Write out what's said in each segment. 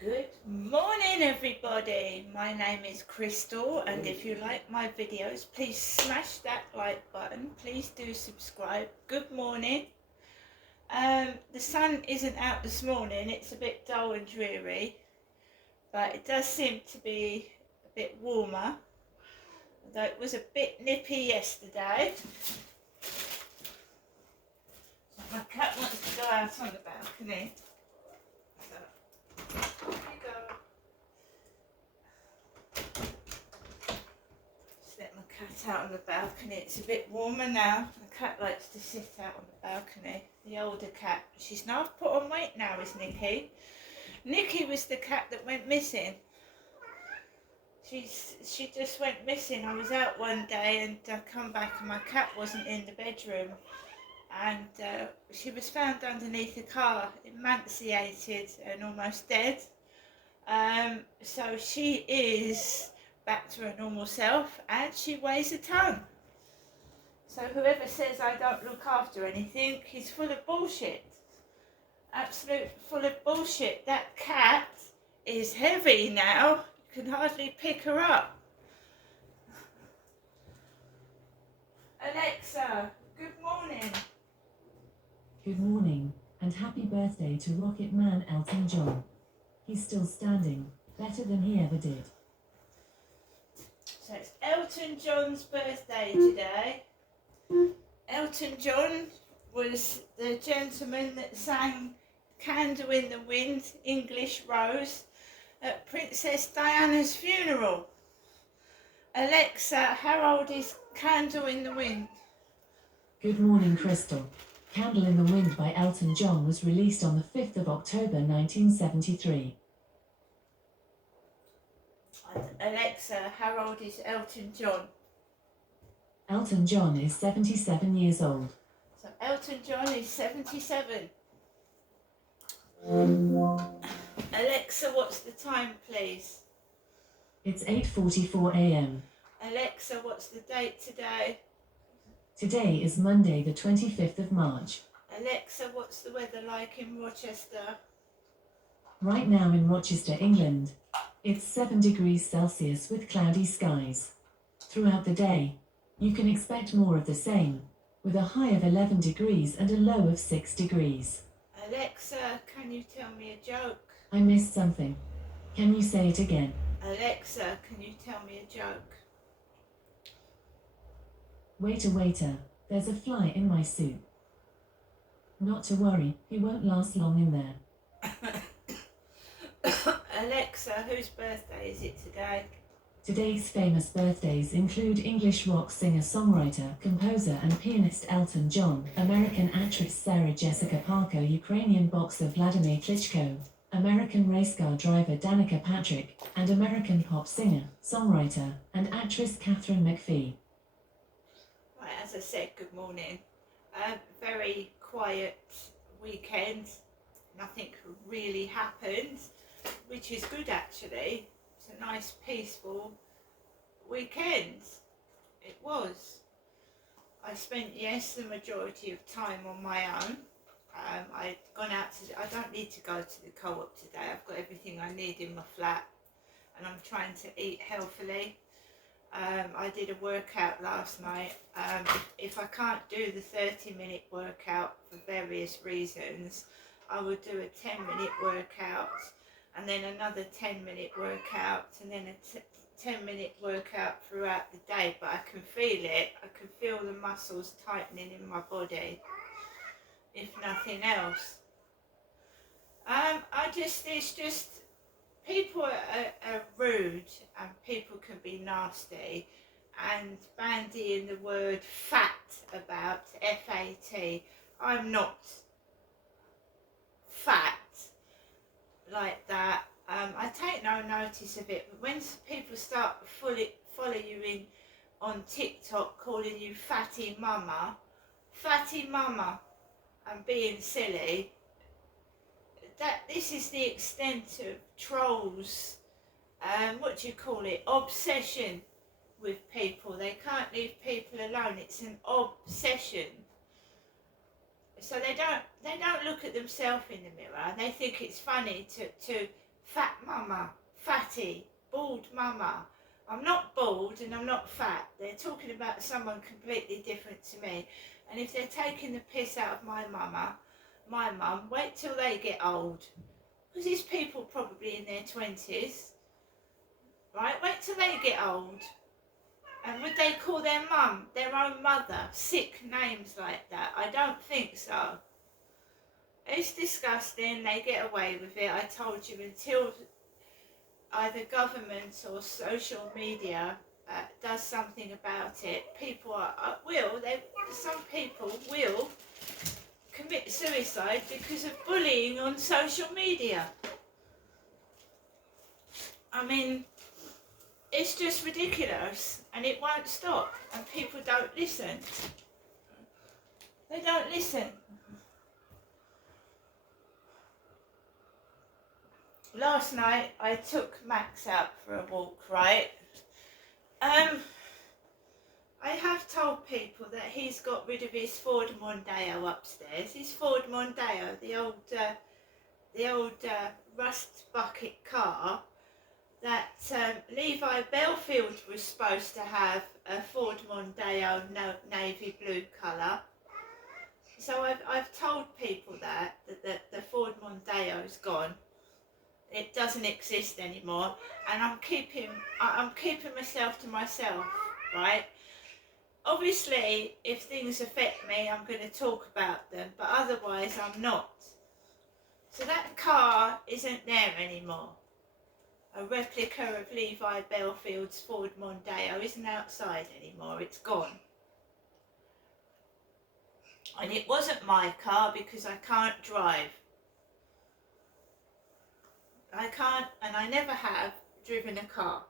Good morning everybody, my name is Crystal, and if you like my videos please smash that like button, please do subscribe. Good morning. The sun isn't out this morning, it's a bit dull and dreary, but it does seem to be a bit warmer, although it was a bit nippy yesterday. My cat wants to go out on the balcony. Here you go. Just let my cat out on the balcony. It's a bit warmer now. The cat likes to sit out on the balcony. The older cat. She's now put on weight now, is Nikki. Nikki was the cat that went missing. She just went missing. I was out one day and I come back and my cat wasn't in the bedroom. And she was found underneath a car, emaciated and almost dead. So she is back to her normal self and she weighs a ton. So whoever says I don't look after anything is full of bullshit. Absolute full of bullshit. That cat is heavy now. You can hardly pick her up. Alexa, good morning. Good morning, and happy birthday to Rocket Man Elton John. He's still standing, better than he ever did. So it's Elton John's birthday today. Elton John was the gentleman that sang Candle in the Wind, English Rose, at Princess Diana's funeral. Alexa, how old is Candle in the Wind? Good morning, Crystal. Candle in the Wind by Elton John was released on the 5th of October 1973. Alexa, how old is Elton John? Elton John is 77 years old. So Elton John is 77. Alexa, what's the time, please? It's 8:44 a.m. Alexa, what's the date today? Today is Monday, the 25th of March. Alexa, what's the weather like in Rochester? Right now in Rochester, England, it's 7 degrees Celsius with cloudy skies. Throughout the day, you can expect more of the same, with a high of 11 degrees and a low of 6 degrees. Alexa, can you tell me a joke? I missed something. Can you say it again? Alexa, can you tell me a joke? Waiter, waiter, there's a fly in my soup. Not to worry, he won't last long in there. Alexa, whose birthday is it today? Today's famous birthdays include English rock singer-songwriter, composer and pianist Elton John, American actress Sarah Jessica Parker, Ukrainian boxer Vladimir Klitschko, American race car driver Danica Patrick, and American pop singer, songwriter, and actress Katharine McPhee. Right, as I said, good morning. Very quiet weekend. Nothing really happened, which is good actually. It's a nice peaceful weekend. It was. I spent, yes, the majority of time on my own. I'd gone out to, I don't need to go to the co-op today. I've got everything I need in my flat and I'm trying to eat healthily. I did a workout last night. If I can't do the 30-minute workout for various reasons, I would do a 10-minute workout and then another 10-minute workout and then a 10-minute workout throughout the day. But I can feel it. I can feel the muscles tightening in my body, if nothing else. It's just, people are rude and people can be nasty and bandying the word fat about, F-A-T. I'm not fat like that. I take no notice of it, but when people start follow you in on TikTok calling you fatty mama, and being silly, that this is the extent of trolls, what do you call it, obsession with people. They can't leave people alone. It's an obsession. So they don't look at themselves in the mirror. They think it's funny to fat mama, fatty, bald mama. I'm not bald and I'm not fat. They're talking about someone completely different to me. And if they're taking the piss out of my mum, wait till they get old. Because these people probably in their 20s, right? Wait till they get old. And would they call their mum, their own mother, sick names like that? I don't think so. It's disgusting. They get away with it. I told you, until either government or social media does something about it, some people will commit suicide because of bullying on social media. I mean, it's just ridiculous, and it won't stop, and people don't listen. They don't listen. Last night I took Max out for a walk, right? I have told people that he's got rid of his Ford Mondeo upstairs. His Ford Mondeo, the old rust bucket car that Levi Belfield was supposed to have, a Ford Mondeo navy blue colour. So I've told people that the Ford Mondeo's gone. It doesn't exist anymore, and I'm keeping myself to myself, right? Obviously, if things affect me, I'm going to talk about them, but otherwise I'm not. So that car isn't there anymore. A replica of Levi Belfield's Ford Mondeo isn't outside anymore, it's gone. And it wasn't my car because I can't drive. I can't, and I never have driven a car.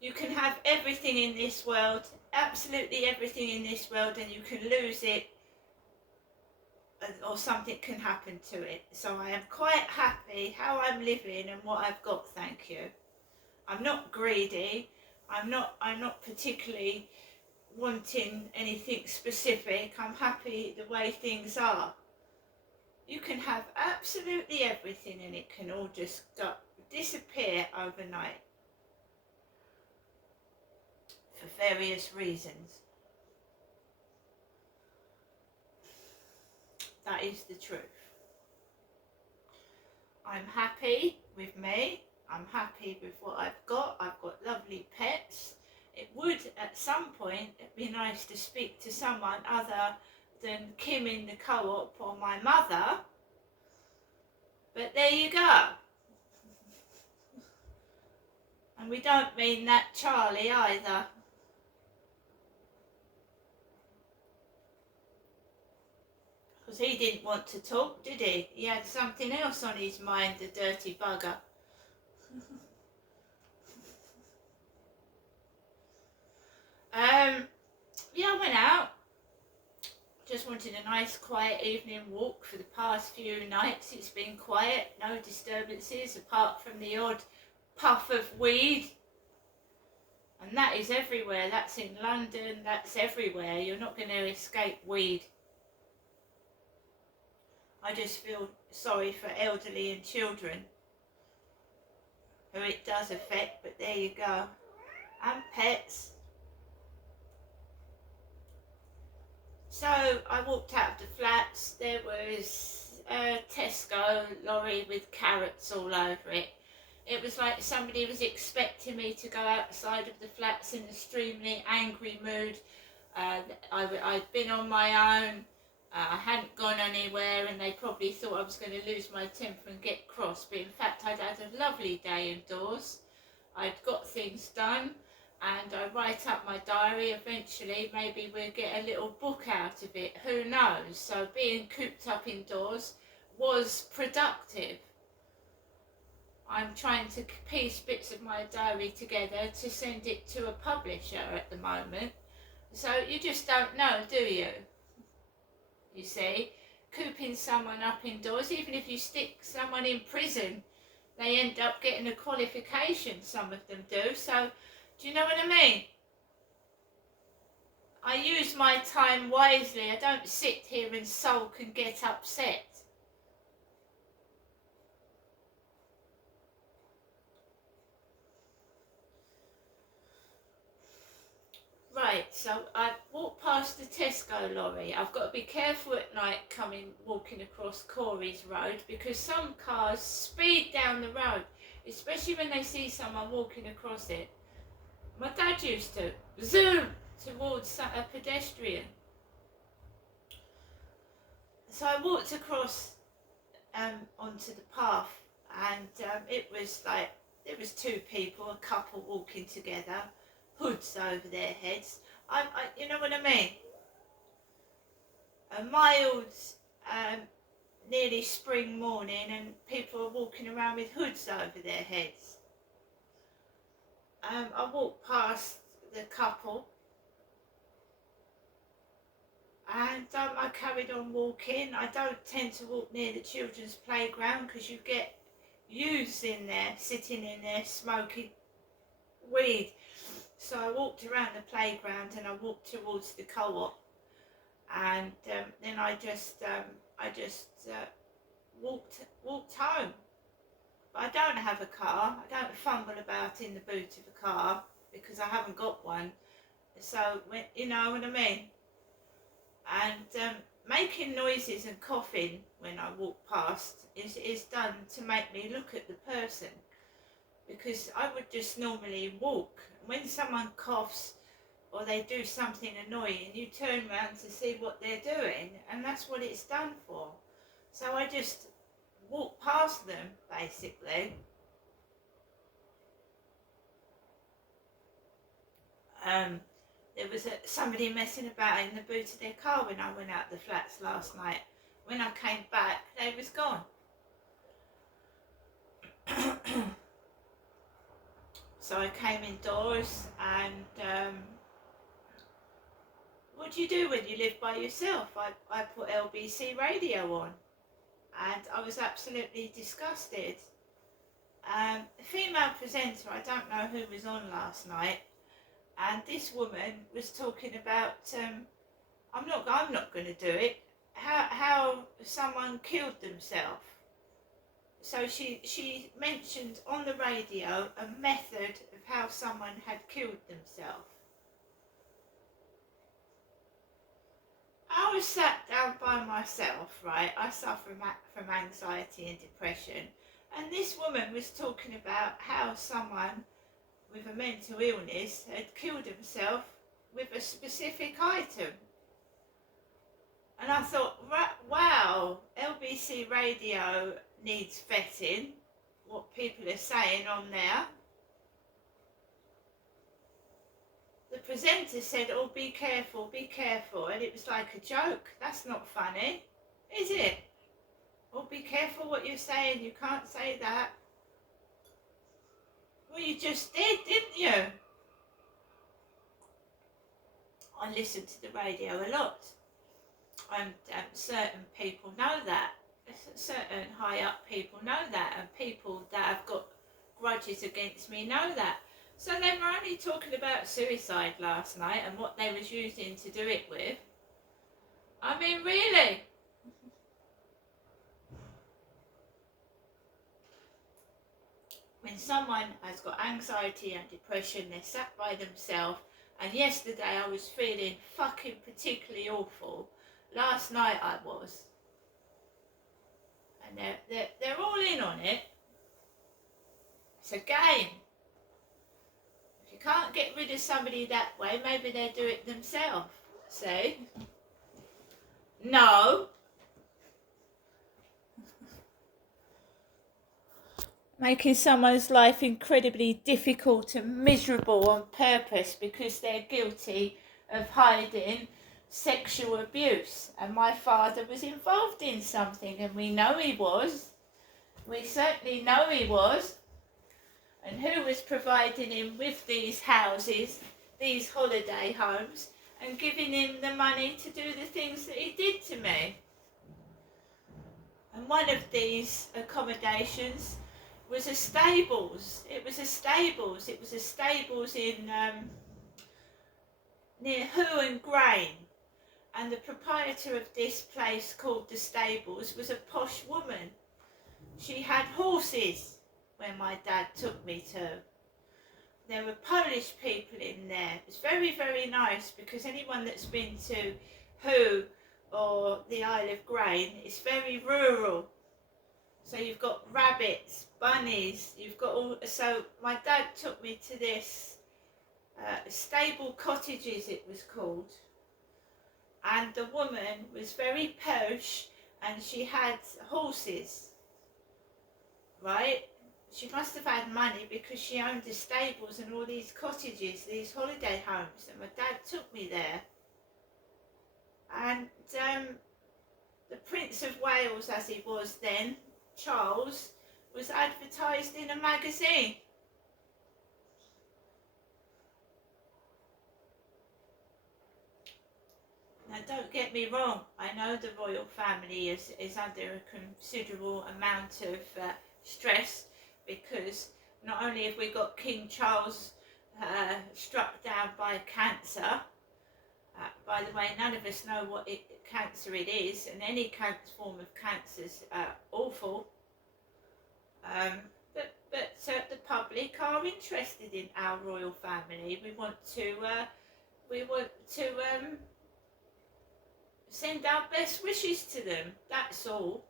You can have everything in this world, absolutely everything in this world, and you can lose it, or something can happen to it. So I am quite happy how I'm living and what I've got, thank you. I'm not greedy. I'm not particularly wanting anything specific. I'm happy the way things are. You can have absolutely everything and it can all just disappear overnight for various reasons. That is the truth. I'm happy with me. I'm happy with what I've got. I've got lovely pets. It would at some point be nice to speak to someone other than Kim in the co-op or my mother. But there you go. And we don't mean that Charlie either. Because he didn't want to talk, did he? He had something else on his mind, the dirty bugger. Yeah, I went out. Just wanted a nice quiet evening walk. For the past few nights it's been quiet, no disturbances apart from the odd puff of weed. And that is everywhere. That's in London, that's everywhere. You're not going to escape weed. I just feel sorry for elderly and children who it does affect, but there you go. And pets. So I walked out of the flats. There was a Tesco lorry with carrots all over it. It was like somebody was expecting me to go outside of the flats in an extremely angry mood. I'd been on my own. I hadn't gone anywhere, and they probably thought I was going to lose my temper and get cross. But in fact, I'd had a lovely day indoors. I'd got things done. And I write up my diary. Eventually maybe we'll get a little book out of it, who knows. So being cooped up indoors was productive. I'm trying to piece bits of my diary together to send it to a publisher at the moment. So you just don't know, do you? You see, cooping someone up indoors, even if you stick someone in prison, they end up getting a qualification, some of them do. So do you know what I mean? I use my time wisely. I don't sit here and sulk and get upset. Right, so I walked past the Tesco lorry. I've got to be careful at night walking across Corey's Road, because some cars speed down the road, especially when they see someone walking across it. My dad used to zoom towards a pedestrian. So I walked across onto the path, and it was like there was two people, a couple walking together, hoods over their heads. You know what I mean? A mild, nearly spring morning, and people are walking around with hoods over their heads. I walked past the couple, and I carried on walking. I don't tend to walk near the children's playground because you get youths in there, sitting in there smoking weed. So I walked around the playground and I walked towards the co-op, and then I just walked home. But I don't have a car. I don't fumble about in the boot of a car because I haven't got one. So when, you know what I mean. And making noises and coughing when I walk past is done to make me look at the person, because I would just normally walk. When someone coughs or they do something annoying, you turn around to see what they're doing, and that's what it's done for. So I just walk past them, basically. There was somebody messing about in the boot of their car when I went out the flats last night. When I came back, they was gone. So I came indoors, and what do you do when you live by yourself? I put LBC radio on, and I was absolutely disgusted. A female presenter, I don't know who was on last night, and this woman was talking about I'm not going to do it. How someone killed themselves. So she mentioned on the radio a method of how someone had killed themselves. I was sat down by myself, right? I suffer from anxiety and depression, and this woman was talking about how someone with a mental illness had killed himself with a specific item. And I thought, wow, LBC radio needs vetting, what people are saying on there. The presenter said, oh, be careful, and it was like a joke. That's not funny, is it? Oh, be careful what you're saying, you can't say that. Well, you just did, didn't you? I listen to the radio a lot, and certain people know that. Certain high up people know that, and people that have got grudges against me know that. So they were only talking about suicide last night and what they was using to do it with. I mean, really? When someone has got anxiety and depression, they're sat by themselves, and yesterday I was feeling fucking particularly awful. Last night I was. And they're all in on it. It's a game. If you can't get rid of somebody that way, maybe they'll do it themselves. See? No. Making someone's life incredibly difficult and miserable on purpose because they're guilty of hiding sexual abuse. And my father was involved in something, and we know he was. We certainly know he was. And who was providing him with these houses, these holiday homes, and giving him the money to do the things that he did to me? And one of these accommodations was a stables. It was a stables in near Hoe and Grain. And the proprietor of this place called the Stables was a posh woman. She had horses when my dad took me to. there were Polish people in there. It's very, very nice because anyone that's been to Hoo or the Isle of Grain, it's very rural. So you've got rabbits, bunnies, you've got all. So my dad took me to this stable cottages, it was called, and the woman was very posh, and she had horses, right? She must have had money because she owned the stables and all these cottages, these holiday homes, and my dad took me there. And the Prince of Wales, as he was then, Charles, was advertised in a magazine. Now don't get me wrong, I know the royal family is under a considerable amount of stress, because not only have we got King Charles struck down by cancer. By the way, none of us know what cancer it is, and any form of cancer is awful. But the public are interested in our royal family. We want to send our best wishes to them. That's all.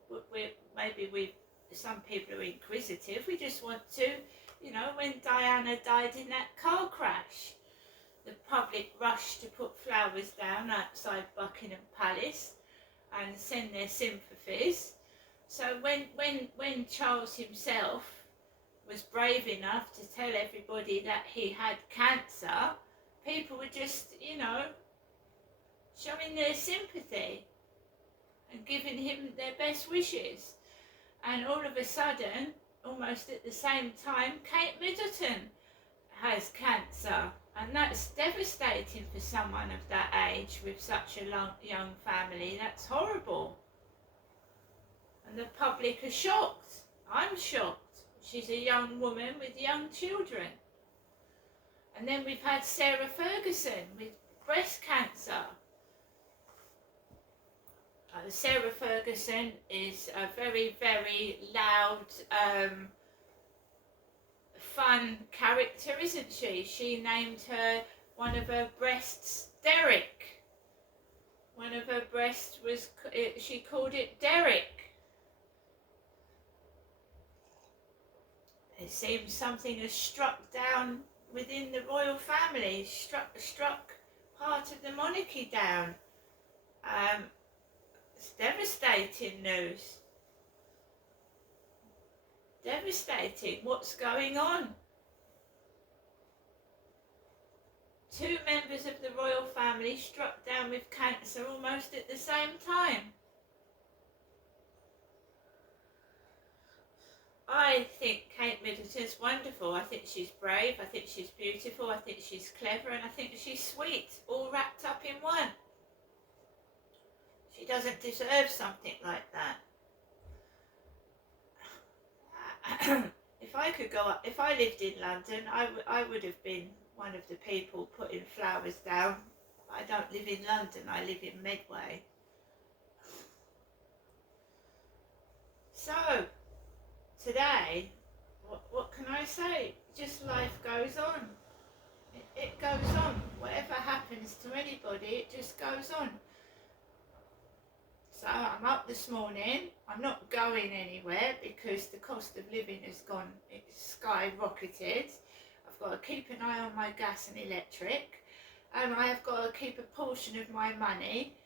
Some people are inquisitive. We just want to, when Diana died in that car crash, the public rushed to put flowers down outside Buckingham Palace and send their sympathies. So when Charles himself was brave enough to tell everybody that he had cancer, people were just, showing their sympathy and giving him their best wishes. And all of a sudden, almost at the same time, Kate Middleton has cancer, and that's devastating for someone of that age with such a young family. That's horrible. And the public are shocked. I'm shocked. She's a young woman with young children. And then we've had Sarah Ferguson with breast cancer. Sarah Ferguson is a very, very loud, fun character, isn't she? She named one of her breasts Derek. One of her breasts she called it Derek. It seems something has struck down within the royal family, struck part of the monarchy down. It's devastating news. Devastating. What's going on? 2 members of the royal family struck down with cancer almost at the same time. I think Kate Middleton's wonderful. I think she's brave, I think she's beautiful, I think she's clever, and I think she's sweet, all wrapped up in one. She doesn't deserve something like that. If I lived in London, I would have been one of the people putting flowers down. I don't live in London, I live in Medway. So, today, what can I say? Just life goes on. It goes on. Whatever happens to anybody, it just goes on. So I'm up this morning. I'm not going anywhere because the cost of living has gone, it's skyrocketed. I've got to keep an eye on my gas and electric, and I have got to keep a portion of my money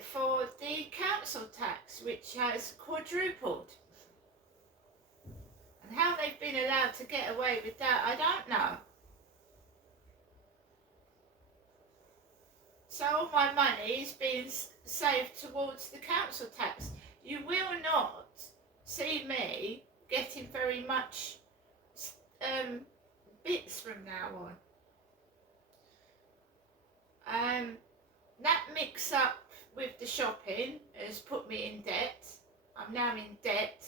for the council tax, which has quadrupled. And how they've been allowed to get away with that, I don't know. So all my money is being saved towards the council tax. You will not see me getting very much bits from now on. That mix up with the shopping has put me in debt. I'm now in debt,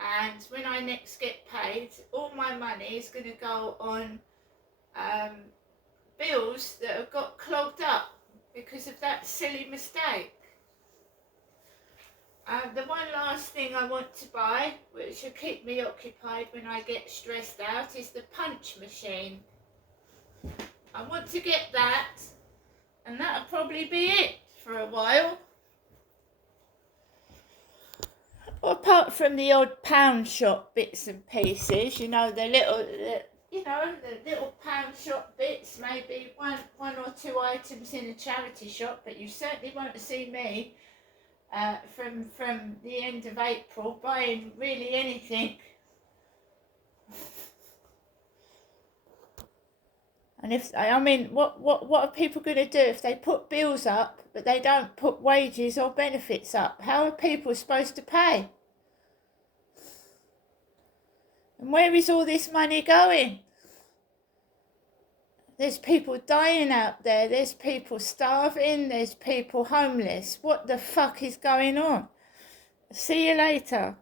and when I next get paid, all my money is going to go on bills that have got clogged up because of that silly mistake. The one last thing I want to buy, which will keep me occupied when I get stressed out, is the punch machine. I want to get that, and that'll probably be it for a while. Well, apart from the odd pound shop bits and pieces, the little pound shop bits, maybe one or two items in a charity shop, but you certainly won't see me from the end of April buying really anything. And what are people going to do if they put bills up, but they don't put wages or benefits up? How are people supposed to pay? And where is all this money going? There's people dying out there. There's people starving. There's people homeless. What the fuck is going on? See you later.